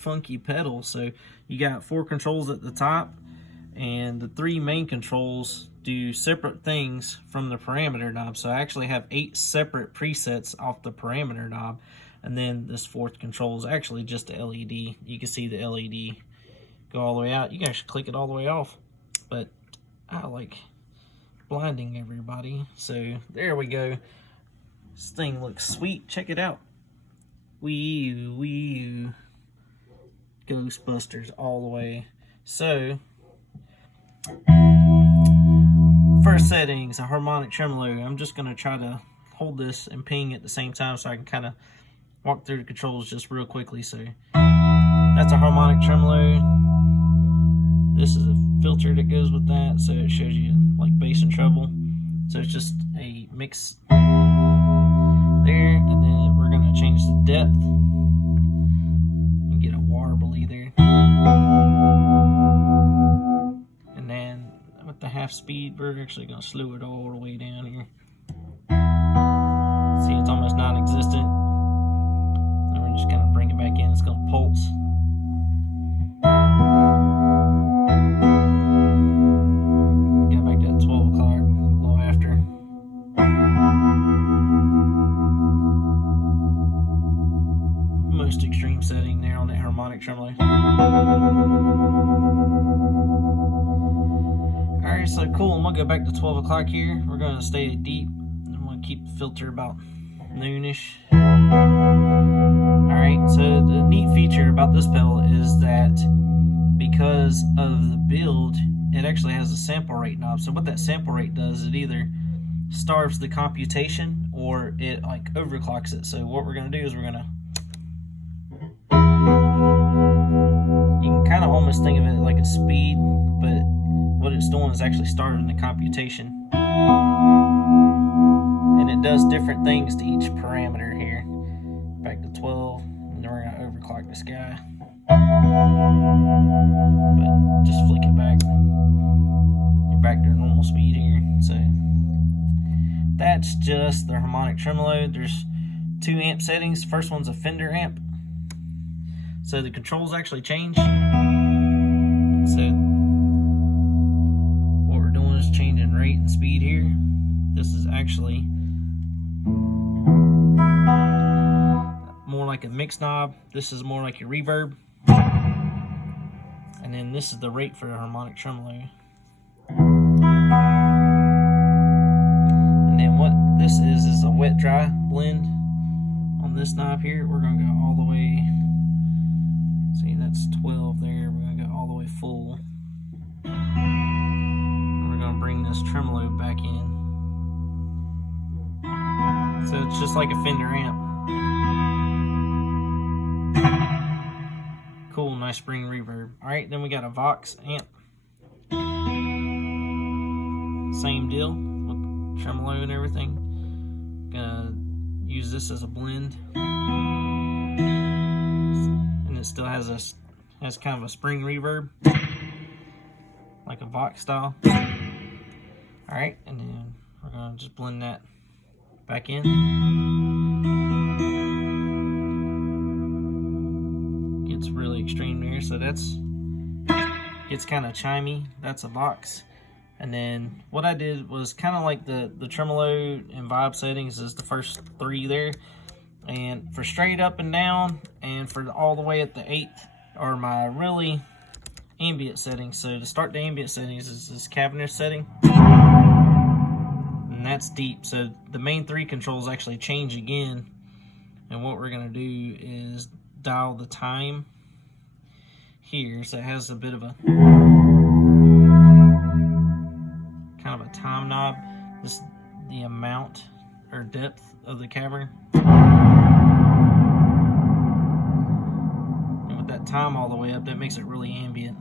funky pedal. So you got 4 controls at the top, and the 3 main controls do separate things from the parameter knob. So I actually have 8 separate presets off the parameter knob, and then this 4th control is actually just the LED. You can see the LED go all the way out. You can actually click it all the way off, but I like blinding everybody. So there we go. This thing looks sweet. Check it out. Wee Ghostbusters all the way. So first settings, a harmonic tremolo. I'm just gonna try to hold this and ping at the same time so I can kind of walk through the controls just real quickly. So that's a harmonic tremolo. This is a filter that goes with that, so it shows you like bass and treble. So it's just a mix there, and then we're gonna change the depth and get a warbly there. And then with the half speed, we're actually gonna slow it all the way down here. See, it's almost non-existent. And we're just gonna bring it back in. It's gonna pulse. Got back to that 12 o'clock, a little after. Most extreme setting there on that harmonic tremolo. Alright, so cool. I'm gonna go back to 12 o'clock here. We're gonna stay deep. I'm gonna keep the filter about noonish. Alright, so the neat feature about this pedal is that because of the build, it actually has a sample rate knob. So what that sample rate does, it either starves the computation or it like overclocks it. So what we're gonna do is we're gonna, you can kind of almost think of it like a speed, but what it's doing is actually starting the computation. And it does different things to each parameter here. Back to 12, and then we're gonna overclock this guy. But just flick it back. You're back to normal speed here. So that's just the harmonic tremolo. There's 2 amp settings. First one's a Fender amp. So the controls actually change. So what we're doing is changing rate and speed here. This is actually more like a mix knob. This is more like a reverb. And then this is the rate for a harmonic tremolo. And then what this is a wet dry blend on this knob here. We're gonna go all the way, see, that's 12 there. We're gonna go all the way full. And we're gonna bring this tremolo back in. So it's just like a Fender amp. Cool, nice spring reverb. Alright, then we got a Vox amp. Same deal with tremolo and everything. Gonna use this as a blend. And it still has kind of a spring reverb. Like a Vox style. Alright, and then we're gonna just blend that back in. Gets really extreme there, so that's gets kind of chimey. That's a Vox. And then what I did was kind of like the tremolo and vibe settings is the first 3 there. And for straight up and down and for all the way at the 8th are my really ambient settings. So to start the ambient settings is this Cavernous setting. And that's deep. So the main 3 controls actually change again. And what we're going to do is dial the time here. So it has a bit of a kind of a time knob. This is the amount or depth of the cavern. And with that time all the way up, that makes it really ambient.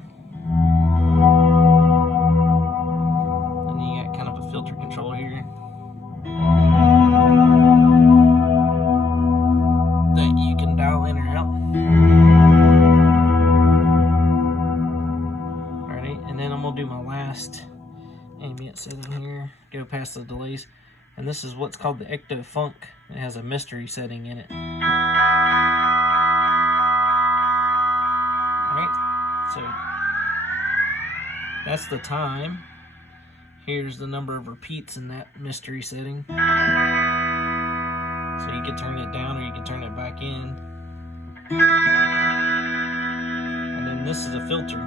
And you got kind of a filter control here. That you can dial in or out. Alrighty, and then I'm gonna do my last ambient setting here. Go past the delays. And this is what's called the Ecto Funk. It has a mystery setting in it. That's the time. Here's the number of repeats in that mystery setting. So you can turn it down or you can turn it back in. And then this is a filter.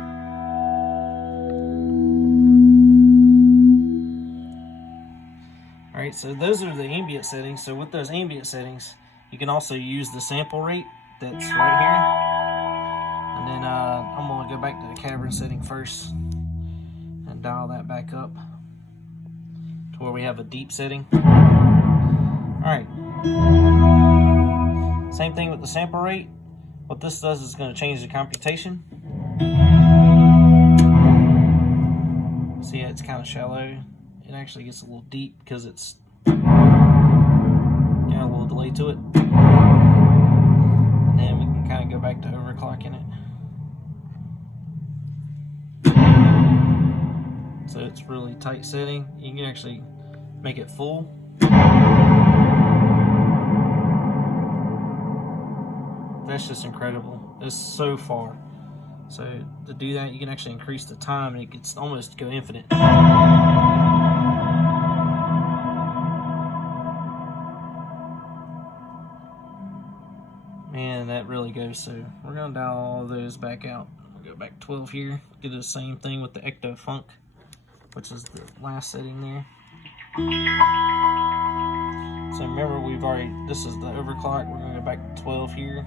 Alright, so those are the ambient settings. So with those ambient settings, you can also use the sample rate that's right here. And then I'm going to go back to the cavern setting first and dial that back up to where we have a deep setting. Alright. Same thing with the sample rate. What this does is going to change the computation. See, it's kind of shallow. It actually gets a little deep because it's got a little delay to it. And then we can kind of go back to overclocking it. So it's really tight setting. You can actually make it full. That's just incredible. It's so far. So to do that, you can actually increase the time and it gets almost go infinite. Man, that really goes. So we're gonna dial all of those back out. We'll go back 12 here. Do the same thing with the Ecto Funk, which is the last setting there. So remember, we've already, this is the overclock. We're gonna go back to 12 here.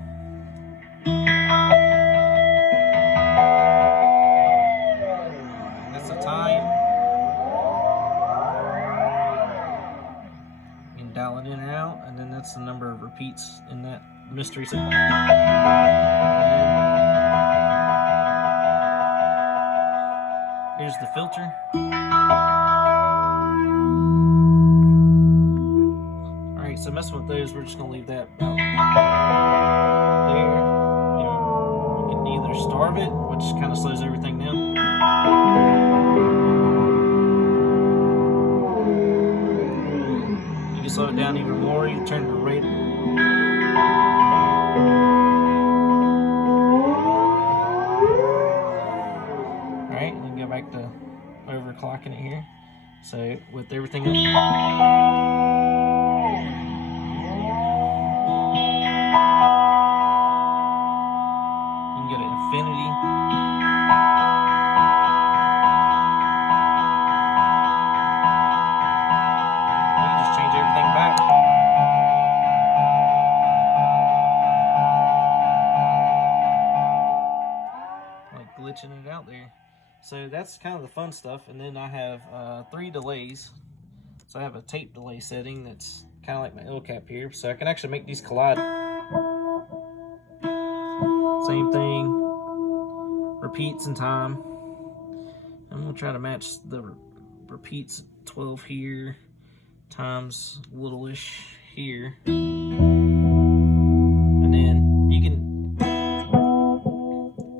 That's the time. You can dial it in or out, and then that's the number of repeats in that mystery set. Here's the filter. Alright, so messing with those, we're just going to leave that about there. You can either starve it, which kind of slows everything down. You can slow it down even more. You can turn the rate. Alright, we can go back to overclocking it here. So with everything up. Infinity. You can just change everything back. Like glitching it out there. So that's kind of the fun stuff. And then I have 3 delays. So I have a tape delay setting that's kind of like my L cap here. So I can actually make these collide. Same thing. Repeats and time. I'm going to try to match the repeats 12 here times little-ish here. And then you can,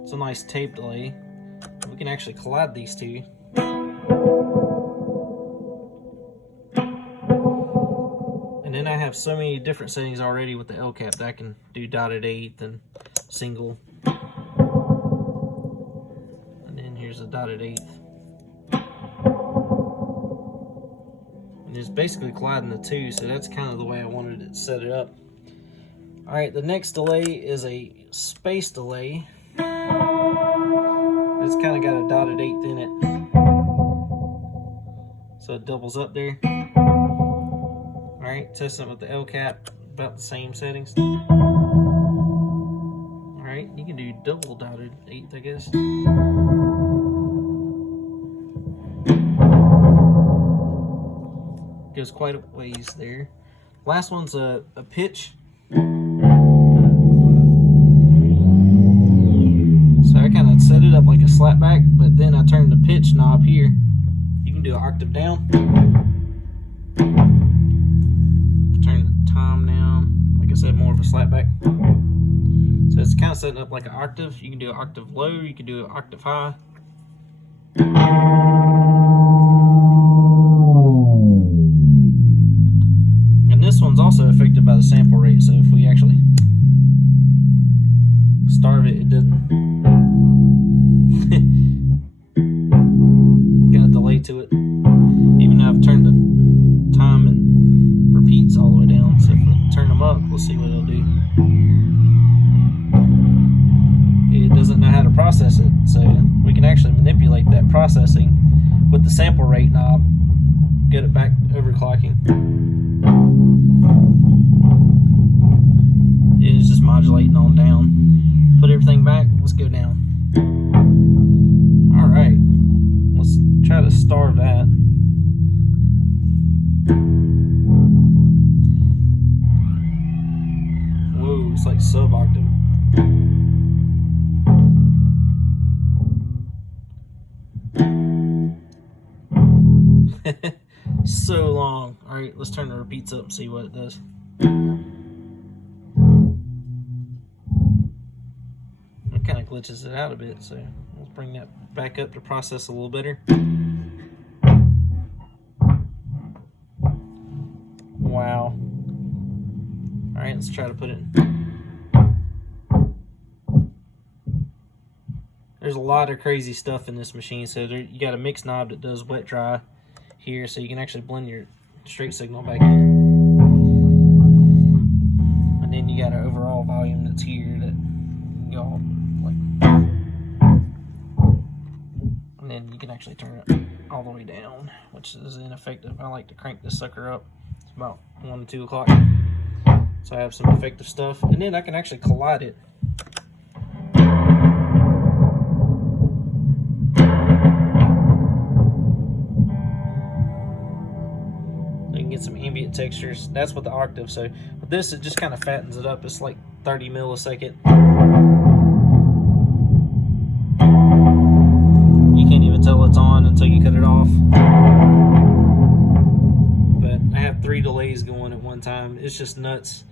it's a nice tape delay. We can actually collide these two. And then I have so many different settings already with the L cap that I can do dotted eighth and single. Here's a dotted eighth. And it's basically colliding the two, so that's kind of the way I wanted it set it up. Alright, the next delay is a space delay. It's kind of got a dotted eighth in it. So it doubles up there. Alright, testing it with the L cap, about the same settings. Alright, you can do double dotted eighth, I guess. Goes quite a ways there. Last one's a pitch. So I kind of set it up like a slapback, but then I turn the pitch knob here. You can do an octave down. Turn the time down. Like I said, more of a slapback. So it's kind of setting up like an octave. You can do an octave low, you can do an octave high. This one's also affected by the sample rate, so if we actually starve it, it doesn't. processing with the sample rate knob, get it back overclocking. It is just modulating on down. Put everything back, let's go down. Alright, let's try to starve that. Whoa, it's like sub-octave. So long. Alright, let's turn the repeats up and see what it does. It kind of glitches it out a bit, so let's bring that back up to process a little better. Wow. Alright, let's try to put it. There's a lot of crazy stuff in this machine. So you got a mix knob that does wet dry here, so you can actually blend your straight signal back in. And then you got an overall volume that's here that you go all, like, and then you can actually turn it all the way down, which is ineffective. I like to crank this sucker up. It's about 1 to 2 o'clock. So I have some effective stuff, and then I can actually collide it. Get some ambient textures. That's with the octave. So with this, it just kind of fattens it up. It's like 30 millisecond. You can't even tell it's on until you cut it off. But I have 3 delays going at one time. It's just nuts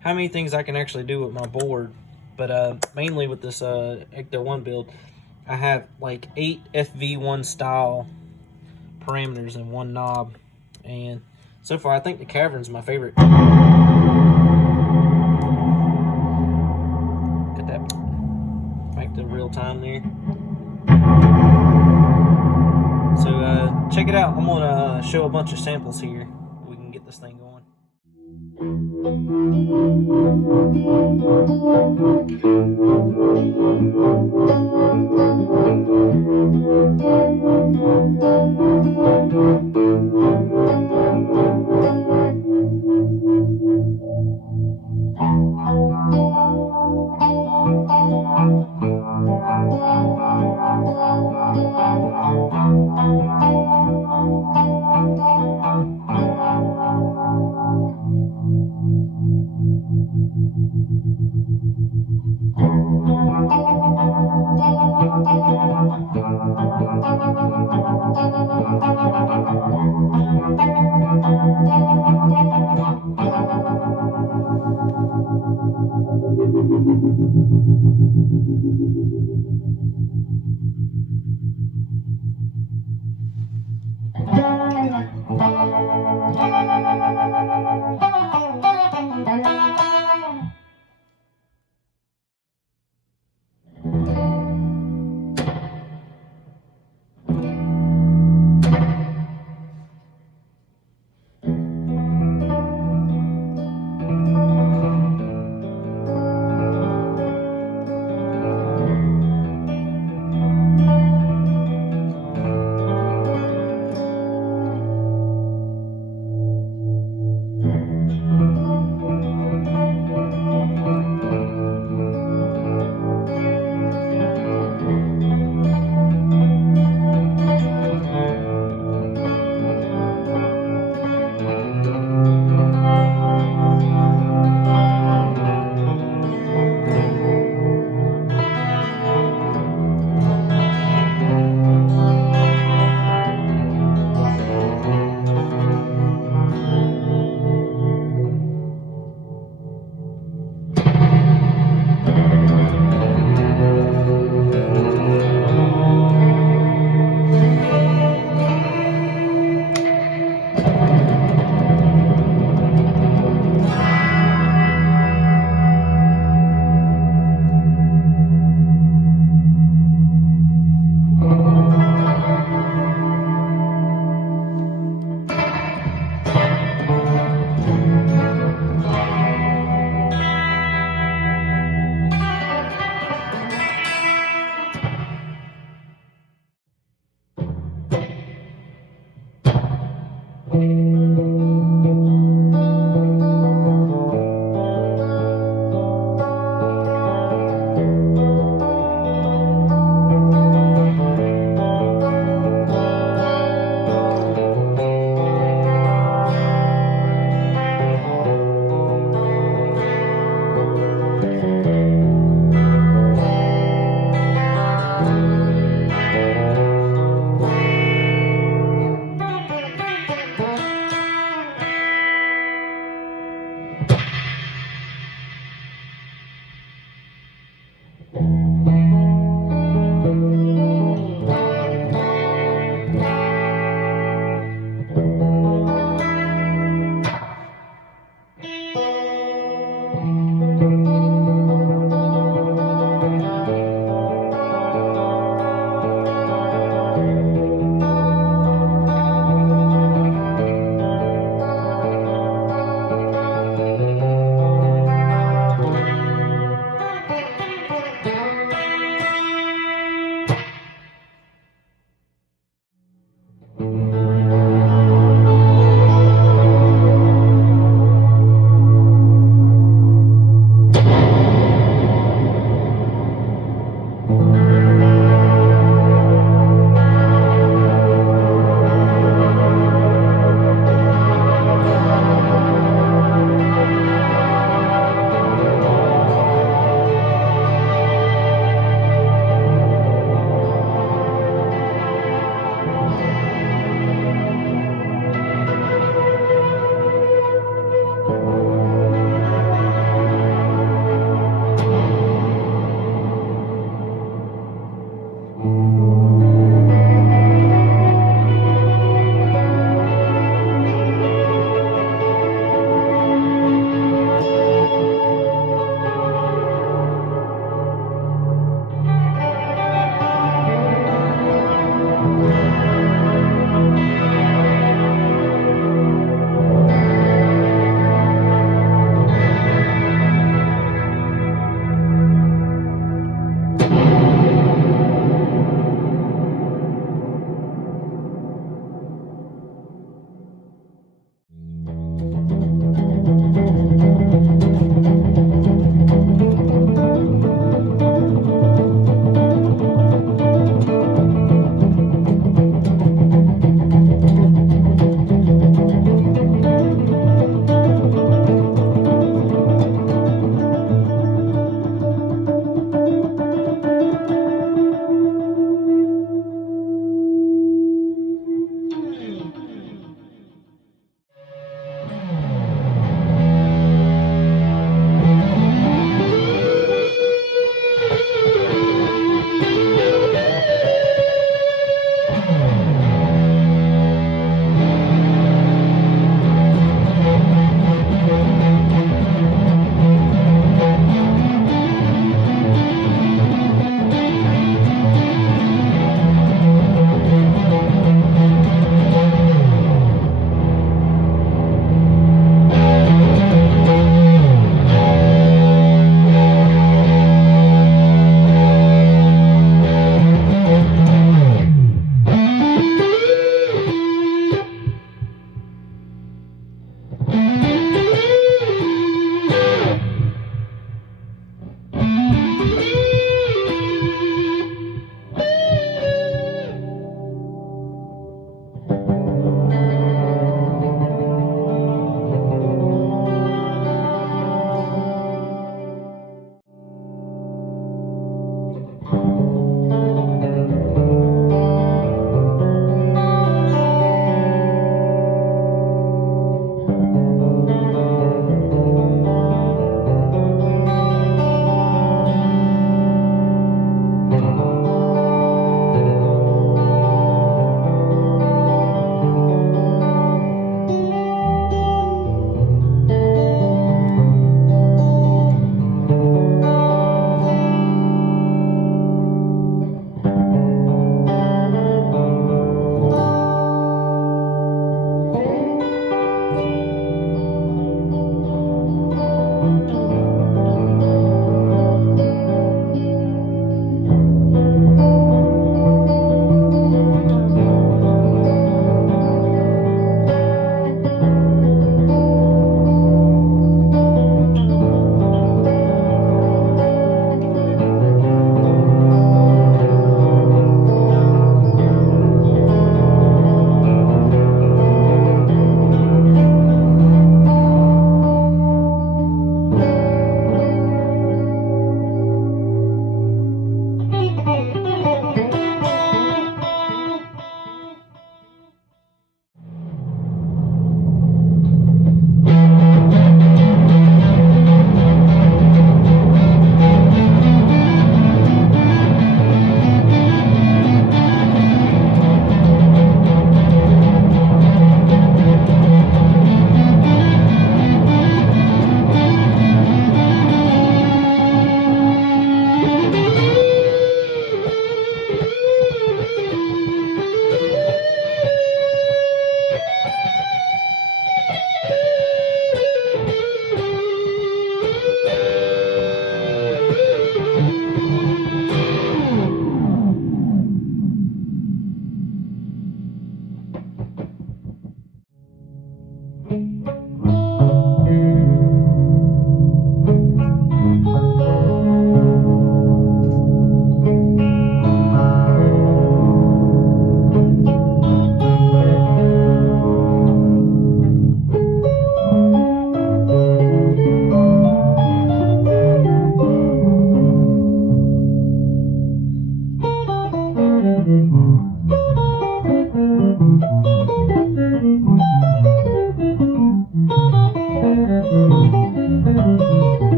how many things I can actually do with my board. But mainly with this Ecto One build, I have like 8 FV1 style parameters in one knob, and so far, I think the Cavernous is my favorite. Got that back to real time there. So check it out. I'm gonna show a bunch of samples here. We can get this thing going.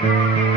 Thank you.